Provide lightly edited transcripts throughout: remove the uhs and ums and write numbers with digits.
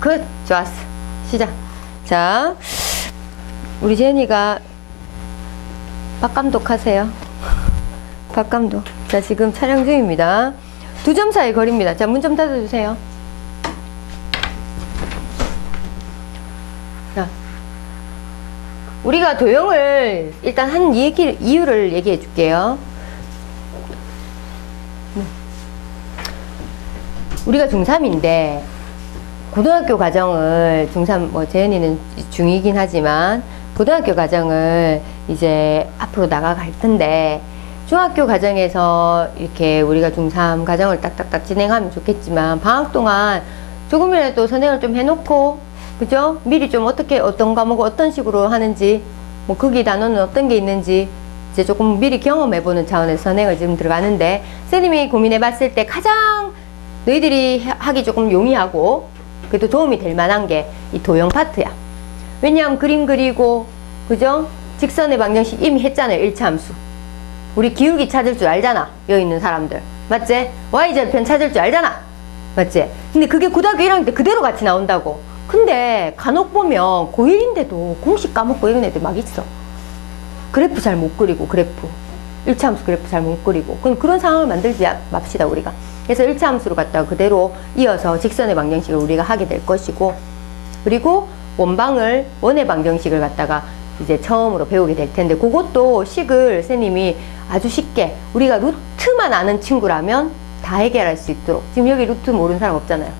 굿. 좋았어. 시작. 자, 우리 제니가 박감독 하세요. 박감독. 자, 지금 촬영 중입니다. 2점 사이 거리입니다. 자, 문 좀 닫아주세요. 자, 우리가 도형을 일단 한 이유를 얘기해 줄게요. 우리가 중3인데 고등학교 과정을 중3 뭐 재현이는 중2긴 하지만 고등학교 과정을 이제 앞으로 나가갈 텐데 중학교 과정에서 이렇게 우리가 중3 과정을 딱딱딱 진행하면 좋겠지만 방학 동안 조금이라도 선행을 좀 해놓고 그죠? 미리 좀 어떻게 어떤 과목을 어떤 식으로 하는지 뭐 거기 단원은 어떤 게 있는지 이제 조금 미리 경험해보는 차원에서 선행을 지금 들어가는데 선생님이 고민해봤을 때 가장 너희들이 하기 조금 용이하고 그래도 도움이 될 만한 게 이 도형 파트야. 왜냐하면 그림 그리고 그죠? 직선의 방정식 이미 했잖아요. 1차 함수. 우리 기울기 찾을 줄 알잖아. 여기 있는 사람들. 맞지? y절편 찾을 줄 알잖아. 맞지? 근데 그게 고등학교 1학년 때 그대로 같이 나온다고. 근데 간혹 보면 고1인데도 공식 까먹고 이런 애들 막 있어. 그래프 잘 못 그리고 그래프. 1차 함수 그래프 잘 못 그리고. 그런 상황을 만들지 맙시다 우리가. 그래서 1차 함수로 갖다가 그대로 이어서 직선의 방정식을 우리가 하게 될 것이고 그리고 원의 방정식을 갖다가 이제 처음으로 배우게 될 텐데 그것도 식을 선생님이 아주 쉽게 우리가 루트만 아는 친구라면 다 해결할 수 있도록 지금 여기 루트 모르는 사람 없잖아요.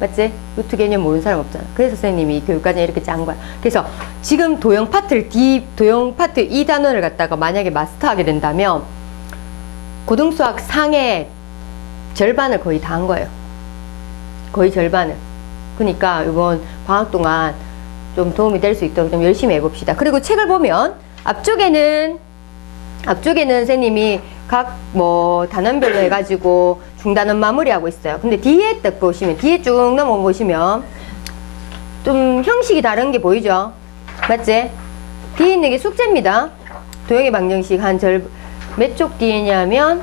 맞지? 루트 개념 모르는 사람 없잖아. 그래서 선생님이 교육과정에 이렇게 짠 거야. 그래서 지금 도형 파트 이 단원을 갖다가 만약에 마스터하게 된다면 고등수학 상의 절반을 거의 다 한 거예요. 거의 절반을. 그러니까 이번 방학 동안 좀 도움이 될 수 있도록 좀 열심히 해봅시다. 그리고 책을 보면 앞쪽에는 선생님이 각 뭐 단원별로 해가지고 중단원 마무리하고 있어요. 근데 뒤에 딱 보시면 뒤에 쭉 넘어보시면 좀 형식이 다른 게 보이죠? 맞지? 뒤에 있는 게 숙제입니다. 도형의 방정식 몇 쪽 뒤에 있냐면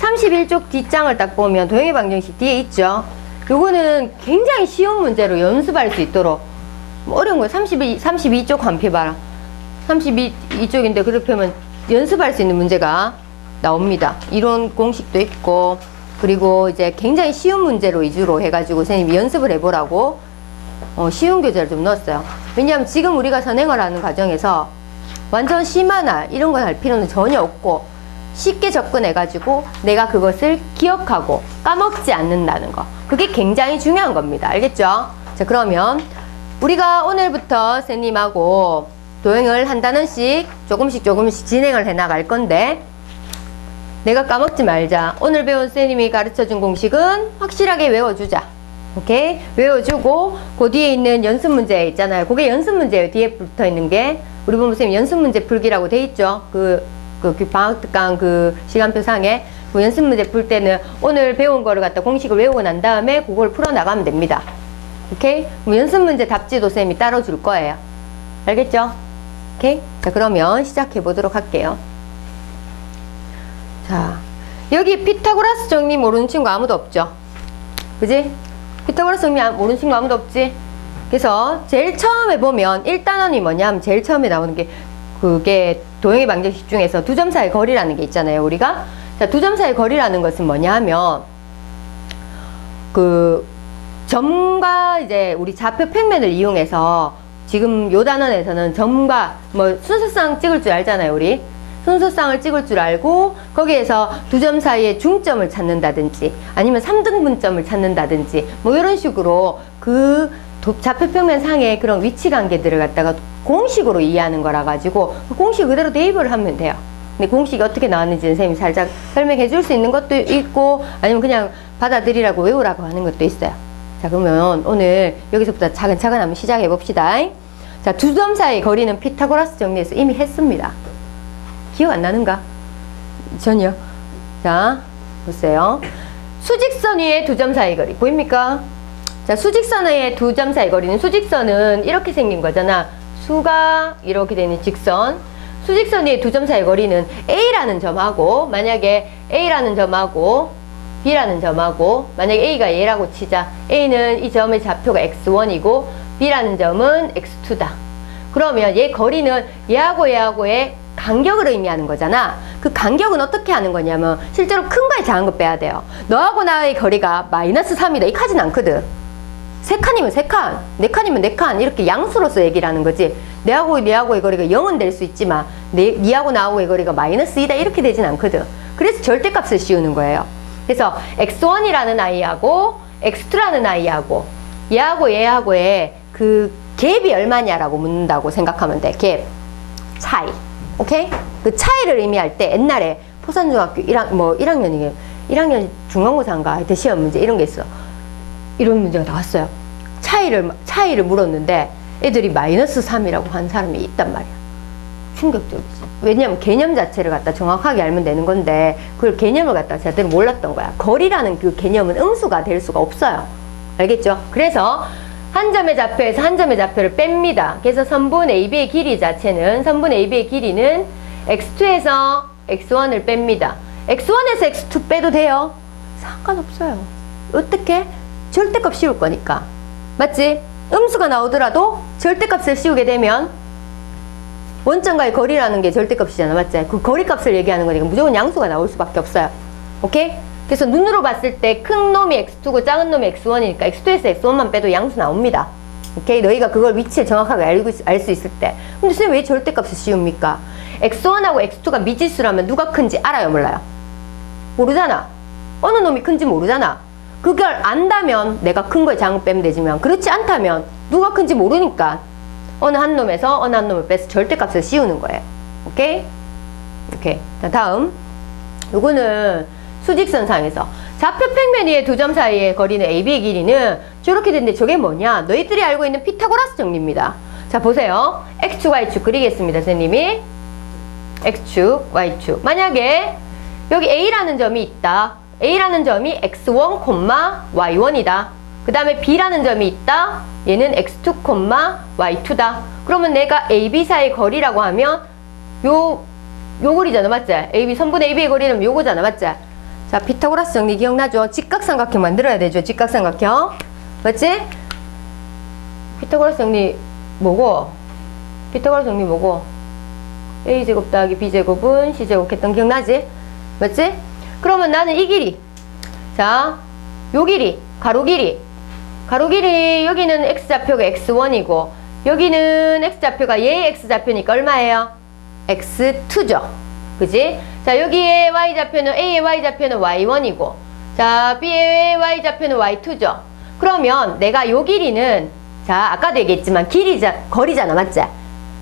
31쪽 뒷장을 딱 보면 도형의 방정식 뒤에 있죠. 요거는 굉장히 쉬운 문제로 연습할 수 있도록 뭐 어려운 거 32쪽 한 표 봐라. 32쪽인데 그렇게 하면 연습할 수 있는 문제가 나옵니다. 이론 공식도 있고 그리고 이제 굉장히 쉬운 문제로 위주로 해가지고 선생님이 연습을 해보라고 쉬운 교재를 좀 넣었어요. 왜냐하면 지금 우리가 선행을 하는 과정에서 완전 심하나 이런 걸 할 필요는 전혀 없고 쉽게 접근해가지고 내가 그것을 기억하고 까먹지 않는다는 거. 그게 굉장히 중요한 겁니다. 알겠죠? 자, 그러면 우리가 오늘부터 선생님하고 도형을 한 단원씩 조금씩 진행을 해 나갈 건데 내가 까먹지 말자. 오늘 배운 선생님이 가르쳐준 공식은 확실하게 외워주자. 오케이? 외워주고 그 뒤에 있는 연습 문제 있잖아요. 그게 연습 문제예요. 뒤에 붙어 있는 게. 우리 본부 선생님 연습 문제 풀기라고 돼 있죠. 그 방학특강 그 시간표 상에 그 연습 문제 풀 때는 오늘 배운 거를 갖다 공식을 외우고 난 다음에 그걸 풀어 나가면 됩니다. 오케이? 그럼 연습 문제 답지도 쌤이 따로 줄 거예요. 알겠죠? 오케이? 자, 그러면 시작해 보도록 할게요. 자, 여기 피타고라스 정리 모르는 친구 아무도 없죠? 그지? 피타고라스 정리 모르는 친구 아무도 없지? 그래서 제일 처음에 보면 1단원이 뭐냐면 제일 처음에 나오는 게 그게 도형의 방정식 중에서 2점 사이의 거리라는 게 있잖아요, 우리가. 자, 2점 사이의 거리라는 것은 뭐냐 하면 그 점과 이제 우리 좌표 평면을 이용해서 지금 요 단원에서는 점과 뭐 순서상 찍을 줄 알잖아요, 우리. 순서상을 찍을 줄 알고 거기에서 2점 사이의 중점을 찾는다든지 아니면 3등분점을 찾는다든지 뭐 이런 식으로 그 좌표평면 상의 그런 위치 관계들을 갖다가 공식으로 이해하는 거라 가지고 그 공식 그대로 대입을 하면 돼요. 근데 공식이 어떻게 나왔는지는 선생님이 살짝 설명해 줄 수 있는 것도 있고 아니면 그냥 받아들이라고 외우라고 하는 것도 있어요. 자, 그러면 오늘 여기서부터 차근차근 한번 시작해 봅시다. 자, 2점 사이 거리는 피타고라스 정리에서 이미 했습니다. 기억 안 나는가? 전혀. 자, 보세요. 수직선 위에 2점 사이 거리 보입니까? 자, 수직선 위에 2점 사이 거리는 수직선은 이렇게 생긴 거잖아. 수가 이렇게 되는 직선. 수직선 위에 2점 사이 거리는 A라는 점하고 만약에 A라는 점하고 B라는 점하고, 만약에 A가 얘라고 치자. A는 이 점의 좌표가 x1이고 B라는 점은 x2다. 그러면 얘 거리는 얘하고의 간격을 의미하는 거잖아. 그 간격은 어떻게 하는 거냐면 실제로 큰 거에 작은 거 빼야 돼요. 너하고 나의 거리가 마이너스 3이다. 이 칸진 않거든. 세 칸이면 세 칸, 네 칸이면 네 칸, 이렇게 양수로서 얘기를 하는 거지. 내하고의 거리가 0은 될 수 있지만 니하고 나하고의 거리가 마이너스 2다 이렇게 되진 않거든. 그래서 절대값을 씌우는 거예요. 그래서 x1이라는 아이하고 x2라는 아이하고 얘하고의 그 갭이 얼마냐라고 묻는다고 생각하면 돼. 갭, 차이. 오케이? 그 차이를 의미할 때 옛날에 포산중학교 1학년 중간고사인가 할 때 시험 문제 이런 게 있어. 이런 문제가 나왔어요. 차이를 물었는데 애들이 마이너스 3이라고 한 사람이 있단 말이야. 충격적이지. 왜냐면 개념 자체를 갖다 정확하게 알면 되는 건데 그걸 개념을 갖다 제대로 몰랐던 거야. 거리라는 그 개념은 음수가 될 수가 없어요. 알겠죠? 그래서 한 점의 좌표에서 한 점의 좌표를 뺍니다. 그래서 선분 AB의 길이 자체는, 선분 AB의 길이는 x2에서 x1을 뺍니다. x1에서 x2 빼도 돼요. 상관없어요. 어떻게? 절대값 씌울 거니까. 맞지? 음수가 나오더라도 절대값을 씌우게 되면 원점과의 거리라는 게 절대값이잖아. 맞지? 그 거리값을 얘기하는 거니까 무조건 양수가 나올 수밖에 없어요. 오케이? 그래서 눈으로 봤을 때 큰 놈이 x2고 작은 놈이 x1이니까 x2에서 x1만 빼도 양수 나옵니다. 오케이? 너희가 그걸 위치를 정확하게 알 수 있을 때. 근데 선생님 왜 절대값을 씌웁니까? x1하고 x2가 미지수라면 누가 큰지 알아요? 몰라요? 모르잖아. 어느 놈이 큰지 모르잖아. 그걸 안다면 내가 큰 거에 작은 거 빼면 되지만 그렇지 않다면 누가 큰지 모르니까 어느 한 놈에서 어느 한 놈을 빼서 절대값을 씌우는 거예요. 오케이? 오케이. 자, 다음. 요거는 수직선상에서 좌표 평면 위에 두 점 사이의 거리는 AB의 길이는 저렇게 됐는데 저게 뭐냐? 너희들이 알고 있는 피타고라스 정리입니다. 자, 보세요. X축, Y축 그리겠습니다. 선생님이. X축, Y축. 만약에 여기 A라는 점이 있다. A라는 점이 x1, y1이다. 그 다음에 B라는 점이 있다. 얘는 x2, y2다. 그러면 내가 AB 사이의 거리라고 하면 요 거리잖아. 맞지? AB, 선분 AB의 거리는 요거잖아. 맞지? 자, 피타고라스 정리 기억나죠? 직각삼각형 만들어야 되죠. 직각삼각형. 맞지? 피타고라스 정리 뭐고? 피타고라스 정리 뭐고? A제곱 더하기 B제곱은 C제곱 했던 기억나지? 맞지? 그러면 나는 이 길이, 자, 요 길이, 가로 길이, 여기는 x좌표가 x1이고 여기는 x좌표가 얘의 x좌표니까 얼마예요? x2죠. 그지? 자, 여기에 y좌표는, A의 y좌표는 y1이고 자, B의 y좌표는 y2죠. 그러면 내가 요 길이는, 자, 아까도 얘기했지만 거리잖아. 맞지?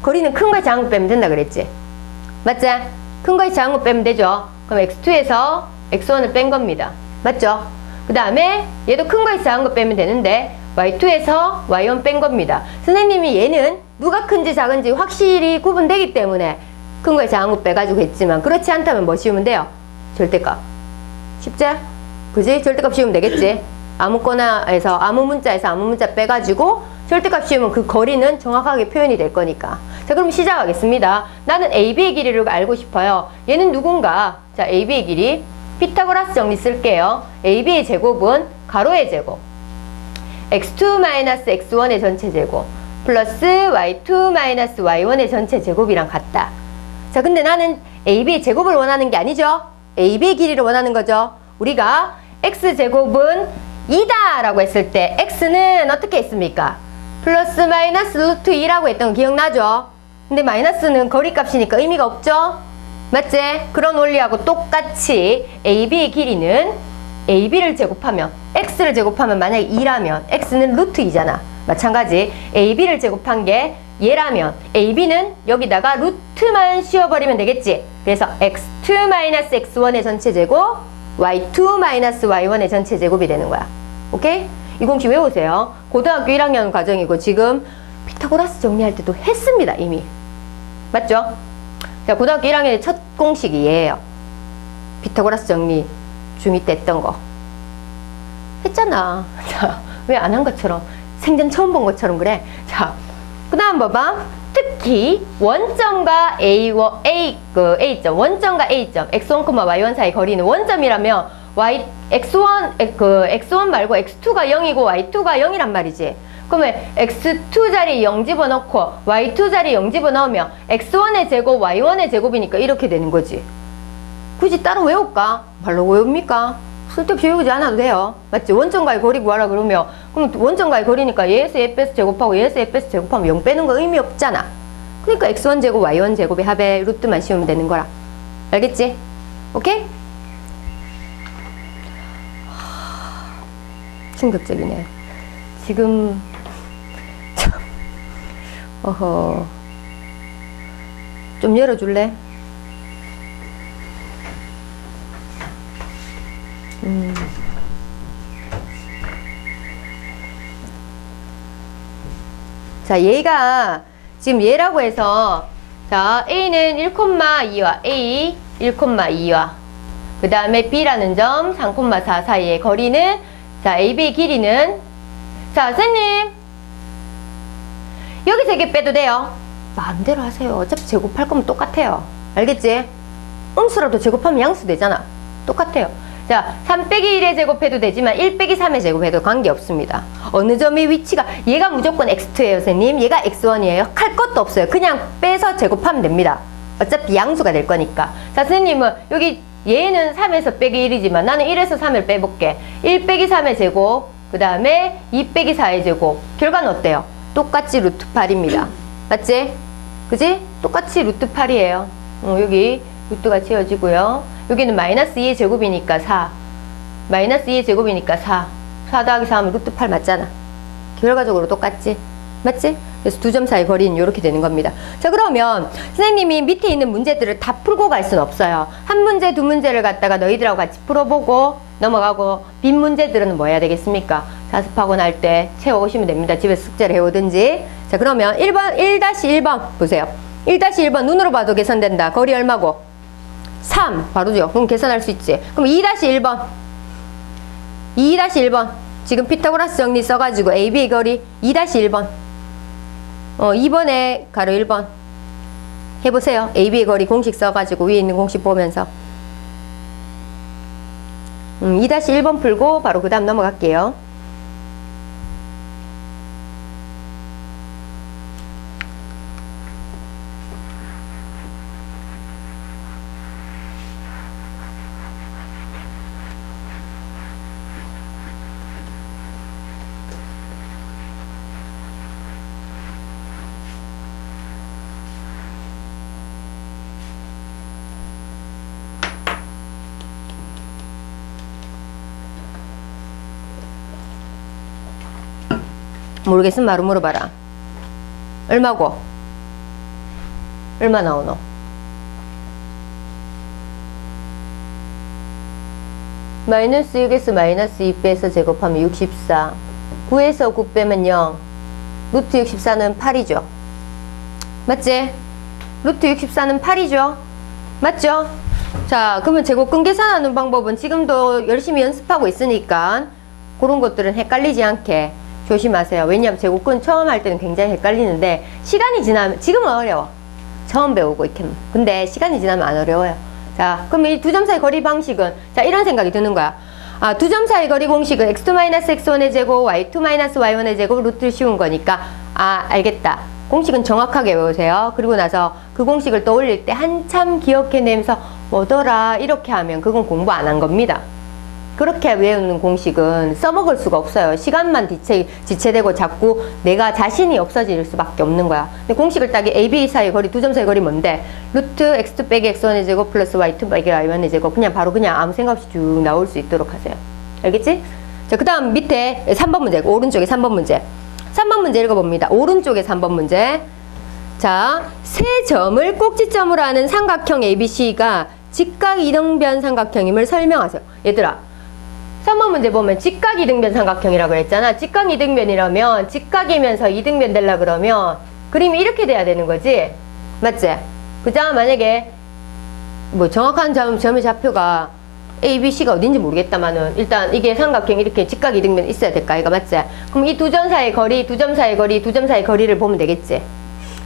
거리는 큰 거에 작은 거 빼면 된다 그랬지? 맞지? 큰 거에 작은 거 빼면 되죠. 그럼 x2에서 x1을 뺀 겁니다. 맞죠? 그 다음에 얘도 큰 거에서 작은 거 빼면 되는데 y2에서 y1 뺀 겁니다. 선생님이 얘는 누가 큰지 작은지 확실히 구분되기 때문에 큰 거에 작은 거 빼가지고 했지만 그렇지 않다면 뭐 씌우면 돼요? 절대값. 쉽지? 그지? 절대값 씌우면 되겠지? 아무거나에서 아무 문자에서 아무 문자 빼가지고 절대값 씌우면 그 거리는 정확하게 표현이 될 거니까. 자, 그럼 시작하겠습니다. 나는 AB의 길이를 알고 싶어요. 얘는 누군가? 자, AB의 길이. 피타고라스 정리 쓸게요. AB의 제곱은 가로의 제곱. x2-x1의 전체 제곱. 플러스 y2-y1의 전체 제곱이랑 같다. 자, 근데 나는 AB의 제곱을 원하는 게 아니죠? AB의 길이를 원하는 거죠. 우리가 x제곱은 2다 라고 했을 때 x는 어떻게 했습니까? 플러스 마이너스 루트 2라고 했던 거 기억나죠? 근데 마이너스는 거리값이니까 의미가 없죠? 맞지? 그런 원리하고 똑같이 AB의 길이는 AB를 제곱하면 X를 제곱하면 만약에 2라면 X는 루트 2잖아. 마찬가지 AB를 제곱한 게 얘라면 AB는 여기다가 루트만 씌워버리면 되겠지. 그래서 X2-X1의 전체 제곱 Y2-Y1의 전체 제곱이 되는 거야. 오케이? 이 공식 외우세요. 고등학교 1학년 과정이고 지금 피타고라스 정리할 때도 했습니다. 이미. 맞죠? 자, 고등학교 1학년의 첫 공식이 얘예요. 피타고라스 정리 중2 때 했던 거. 했잖아. 자, 왜 안 한 것처럼 생전 처음 본 것처럼 그래. 자, 그 다음 봐봐. 특히 원점과 A점, 원점과 A점, x1, y1 사이 거리는 원점이라면 x1 말고 x2가 0이고 y2가 0이란 말이지. 그러면 x2 자리에 0 집어넣고 y2 자리에 0 집어넣으면 x1의 제곱, y1의 제곱이니까 이렇게 되는 거지. 굳이 따로 외울까? 말로 외웁니까? 쓸데없이 외우지 않아도 돼요. 맞지? 원점과의 거리 구하라 그러면 그럼 원점과의 거리니까 얘에서 얘 빼서 제곱하고 얘에서 얘 빼서 제곱하면 0 빼는 거 의미 없잖아. 그러니까 x1 제곱, y1 제곱의 합의 루트만 씌우면 되는 거라. 알겠지? 오케이? 충격적이네. 지금 참 어허 좀 열어줄래? 자, 얘가 지금 얘라고 해서 자, A는 1,2와 A 1,2와 그 다음에 B라는 점 3,4 사이의 거리는 자, AB 길이는 자, 선생님 여기서 이렇게 빼도 돼요. 마음대로 하세요. 어차피 제곱할 거면 똑같아요. 알겠지? 음수라도 제곱하면 양수 되잖아. 똑같아요. 자, 3 빼기 1의 제곱해도 되지만 1 빼기 3의 제곱해도 관계없습니다. 어느 점의 위치가 얘가 무조건 x2예요 선생님. 얘가 x1이에요. 할 것도 없어요. 그냥 빼서 제곱하면 됩니다. 어차피 양수가 될 거니까. 자, 선생님은 여기 얘는 3에서 빼기 1이지만 나는 1에서 3을 빼볼게. 1 빼기 3의 제곱 그 다음에 2 빼기 4의 제곱. 결과는 어때요? 똑같이 루트 8입니다. 맞지? 그지? 똑같이 루트 8이에요. 여기 루트가 지어지고요. 여기는 마이너스 2의 제곱이니까 4. 마이너스 2의 제곱이니까 4. 4 더하기 4 하면 루트 8 맞잖아. 결과적으로 똑같지? 맞지? 그래서 두 점 사이 거리는 이렇게 되는 겁니다. 자, 그러면 선생님이 밑에 있는 문제들을 다 풀고 갈 수는 없어요. 한 문제, 두 문제를 갖다가 너희들하고 같이 풀어보고 넘어가고 빈 문제들은 뭐 해야 되겠습니까? 자습하고 날 때 채워오시면 됩니다. 집에서 숙제를 해오든지. 자, 그러면 1-1번 보세요. 1-1번 눈으로 봐도 계산된다. 거리 얼마고? 3 바로죠. 그럼 계산할 수 있지. 그럼 2-1번 2-1번 지금 피타고라스 정리 써가지고 AB의 거리 2-1번 2번에 가로 1번 해보세요. AB의 거리 공식 써가지고 위에 있는 공식 보면서 2-1번 풀고 바로 그 다음 넘어갈게요. 모르겠으면 바로 물어봐라. 얼마고? 얼마 나오노? 마이너스 6에서 마이너스 2 빼서 제곱하면 64. 9에서 9 빼면 0. 루트 64는 8이죠. 맞지? 루트 64는 8이죠. 맞죠? 자, 그러면 제곱근 계산하는 방법은 지금도 열심히 연습하고 있으니까 그런 것들은 헷갈리지 않게 조심하세요. 왜냐하면 제곱근 처음 할 때는 굉장히 헷갈리는데 시간이 지나면 지금은 어려워. 처음 배우고 이렇게. 근데 시간이 지나면 안 어려워요. 자, 그럼 이 두 점 사이 거리 방식은 자, 이런 생각이 드는 거야. 아, 두 점 사이 거리 공식은 x2-x1의 제곱, y2-y1의 제곱 루트를 씌운 거니까 아, 알겠다. 공식은 정확하게 외우세요. 그리고 나서 그 공식을 떠올릴 때 한참 기억해내면서 뭐더라 이렇게 하면 그건 공부 안 한 겁니다. 그렇게 외우는 공식은 써먹을 수가 없어요. 시간만 지체되고 자꾸 내가 자신이 없어질 수밖에 없는 거야. 근데 공식을 따기 AB 사이 거리, 두 점 사이 거리 뭔데? 루트 x2 빼기 x1의 제곱 플러스 y2 빼기 y1의 제곱. 그냥 바로 그냥 아무 생각 없이 쭉 나올 수 있도록 하세요. 알겠지? 자, 그 다음 밑에 3번 문제, 오른쪽에 3번 문제. 3번 문제 읽어봅니다. 오른쪽에 3번 문제. 자, 세 점을 꼭지점으로 하는 삼각형 ABC가 직각 이등변 삼각형임을 설명하세요. 얘들아, 3번 문제 보면 직각 이등변 삼각형이라고 그랬잖아. 직각 이등변이라면 직각이면서 이등변 되려 그러면 그림이 이렇게 돼야 되는 거지. 맞지? 그자 만약에 뭐 정확한 점의 좌표가 A, B, C가 어딘지 모르겠다마는 일단 이게 삼각형 이렇게 직각 이등변 있어야 될까? 이거 맞지? 그럼 이 두 점 사이의 거리, 두 점 사이의 거리, 두 점 사이의 거리를 보면 되겠지?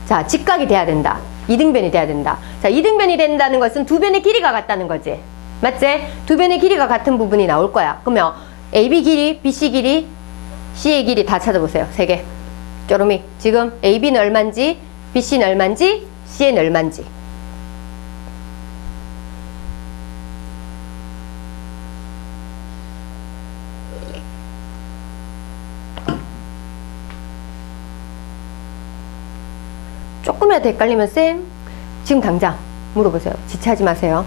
자, 직각이 돼야 된다. 이등변이 돼야 된다. 자, 이등변이 된다는 것은 두 변의 길이가 같다는 거지. 맞지? 두 변의 길이가 같은 부분이 나올 거야. 그러면 AB 길이, BC 길이, C의 길이 다 찾아보세요. 세 개. 쪼르미. 지금 AB는 얼만지, BC는 얼만지, C는 얼만지. 조금이라도 헷갈리면 쌤 지금 당장 물어보세요. 지체하지 마세요.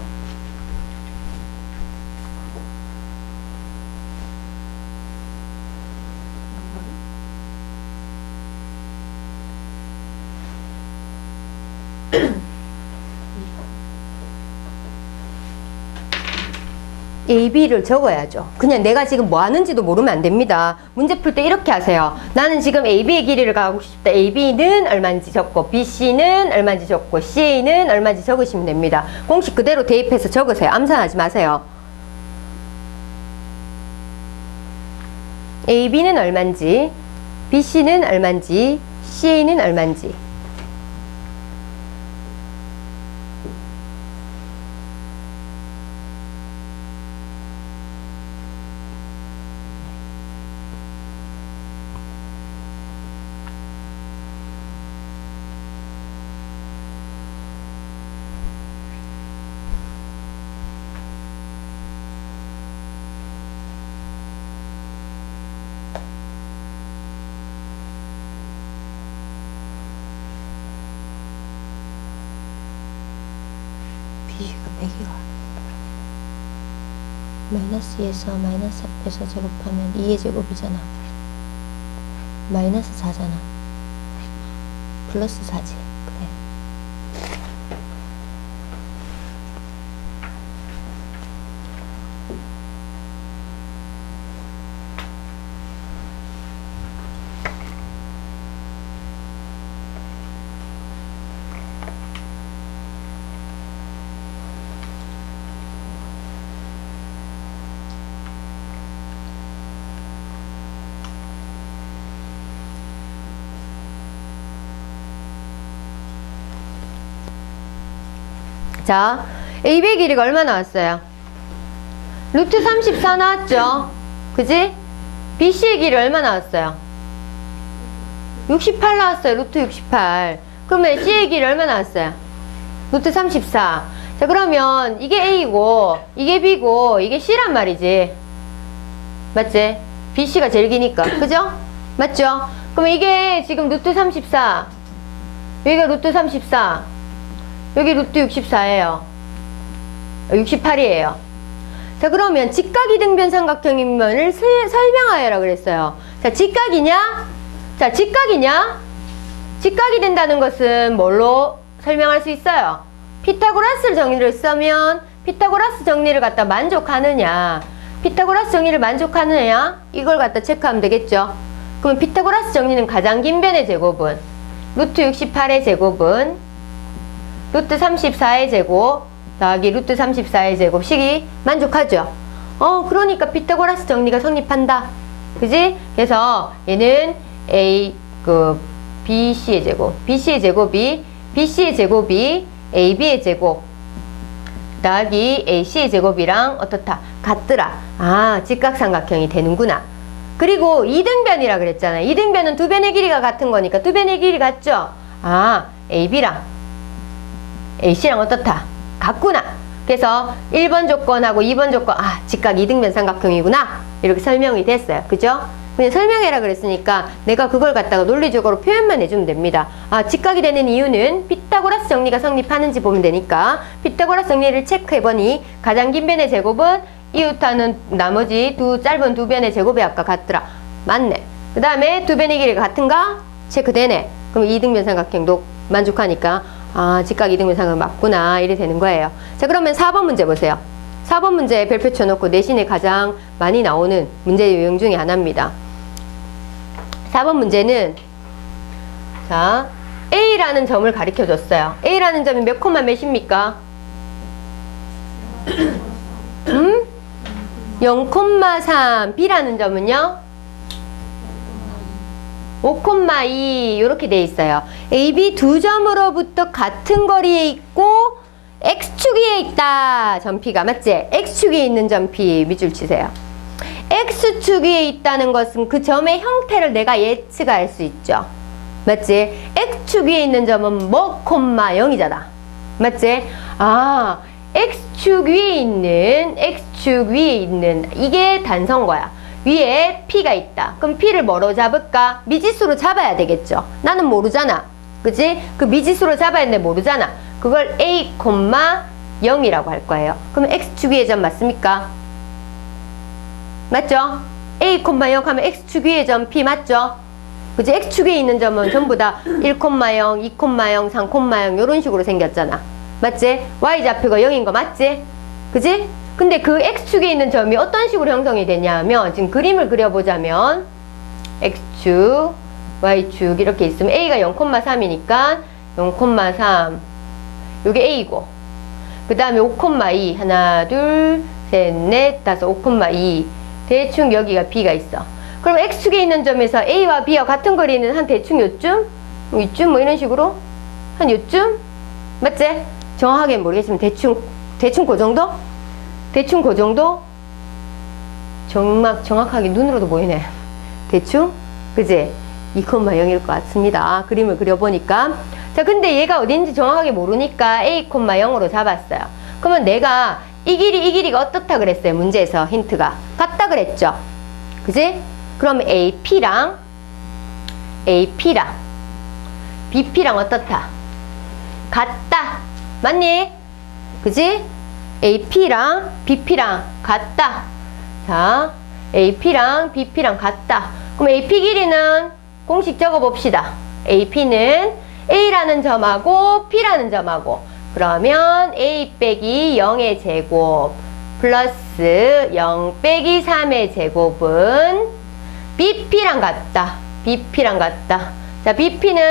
AB를 적어야죠. 그냥 내가 지금 뭐 하는지도 모르면 안 됩니다. 문제 풀 때 이렇게 하세요. 나는 지금 AB의 길이를 가고 싶다. AB는 얼마인지 적고 BC는 얼마인지 적고 CA는 얼마인지 적으시면 됩니다. 공식 그대로 대입해서 적으세요. 암산하지 마세요. AB는 얼마인지, BC는 얼마인지, CA는 얼마인지. BC가 100이가 마이너스 2에서 마이너스 앞에서 제곱하면 2의 제곱이잖아. 마이너스 4잖아. 플러스 4지. 그래. 자, AB의 길이가 얼마 나왔어요? 루트 34 나왔죠? 그지? BC의 길이 얼마 나왔어요? 68 나왔어요. 루트 68. 그러면 C의 길이 얼마 나왔어요? 루트 34. 자, 그러면 이게 A고 이게 B고 이게 C란 말이지. 맞지? BC가 제일 기니까. 그죠? 맞죠? 그럼 이게 지금 루트 34. 여기가 루트 34. 여기 루트 64예요. 68이에요. 자, 그러면 직각이등변 삼각형인면을 설명하여라 그랬어요. 자, 직각이냐? 자, 직각이냐? 직각이 된다는 것은 뭘로 설명할 수 있어요? 피타고라스 정리를 쓰면 피타고라스 정리를 갖다 만족하느냐? 피타고라스 정리를 만족하느냐? 이걸 갖다 체크하면 되겠죠? 그러면 피타고라스 정리는 가장 긴 변의 제곱은 루트 68의 제곱은 루트 34의 제곱 더하기 루트 34의 제곱식이 만족하죠. 그러니까 피타고라스 정리가 성립한다. 그지? 그래서 얘는 BC의 제곱. BC의 제곱이 AB의 제곱 더하기 AC의 제곱이랑 어떻다? 같더라. 아, 직각삼각형이 되는구나. 그리고 이등변이라 그랬잖아요. 이등변은 두 변의 길이가 같은 거니까 두 변의 길이 같죠? 아, AB랑 AC랑 어떻다? 같구나. 그래서 1번 조건하고 2번 조건, 아, 직각 이등변 삼각형이구나. 이렇게 설명이 됐어요. 그죠? 그냥 설명해라 그랬으니까 내가 그걸 갖다가 논리적으로 표현만 해주면 됩니다. 아, 직각이 되는 이유는 피타고라스 정리가 성립하는지 보면 되니까 피타고라스 정리를 체크해보니 가장 긴 변의 제곱은 이웃하는 나머지 짧은 두 변의 제곱이 아까 같더라. 맞네. 그 다음에 두 변의 길이가 같은가? 체크되네. 그럼 이등변 삼각형도 만족하니까 아, 직각 이등변 삼각형 맞구나. 이래 되는 거예요. 자, 그러면 4번 문제 보세요. 4번 문제 별표 쳐놓고 내신에 가장 많이 나오는 문제 유형 중에 하나입니다. 4번 문제는 자, A라는 점을 가리켜 줬어요. A라는 점이 몇 콤마 몇입니까? 0,3. B라는 점은요? 5,2 이렇게 돼 있어요. AB 두 점으로부터 같은 거리에 있고 X축 X축 위에 있다. 점 P가 맞지? X축 위에 있는 점 P 밑줄 치세요. X축 위에 있다는 것은 그 점의 형태를 내가 예측할 수 있죠. 맞지? X축 위에 있는 점은 뭐, 0이잖아. 맞지? 아, X축 위에 있는 이게 단선거야. 위에 P가 있다. 그럼 P를 뭐로 잡을까? 미지수로 잡아야 되겠죠. 나는 모르잖아. 그치? 그 미지수로 잡아야 되는데 모르잖아. 그걸 A, 0이라고 할 거예요. 그럼 X축 위의 점 맞습니까? 맞죠? A, 0 하면 X축 위의 점 P 맞죠? 그치? X축 위에 있는 점은 전부 다 1, 2, 3, 이런 식으로 생겼잖아. 맞지? Y좌표가 0인 거 맞지? 그치? 근데 그 X축에 있는 점이 어떤 식으로 형성이 되냐면, 지금 그림을 그려보자면, X축, Y축 이렇게 있으면 A가 0,3이니까 0,3. 요게 A고. 그 다음에 5,2. 하나, 둘, 셋, 넷, 다섯, 5,2. 대충 여기가 B가 있어. 그럼 X축에 있는 점에서 A와 B와 같은 거리는 한 대충 요쯤? 이쯤 뭐 이런 식으로? 한 요쯤? 맞지? 정확하게 모르겠지만 대충 그 정도? 대충 그 정도? 정확하게 눈으로도 보이네. 대충? 그지? 2,0일 것 같습니다. 그림을 그려보니까. 자, 근데 얘가 어딘지 정확하게 모르니까 A, 0으로 잡았어요. 그러면 내가 이 길이가 어떻다 그랬어요? 문제에서 힌트가. 같다 그랬죠? 그지? 그럼 AP랑 BP랑 어떻다? 같다. 맞니? 그지? AP랑 BP랑 같다. 자, AP랑 BP랑 같다. 그럼 AP 길이는 공식 적어봅시다. AP는 A라는 점하고 P라는 점하고, 그러면 A 빼기 0의 제곱 플러스 0 빼기 3의 제곱은 BP랑 같다. BP랑 같다. 자, BP는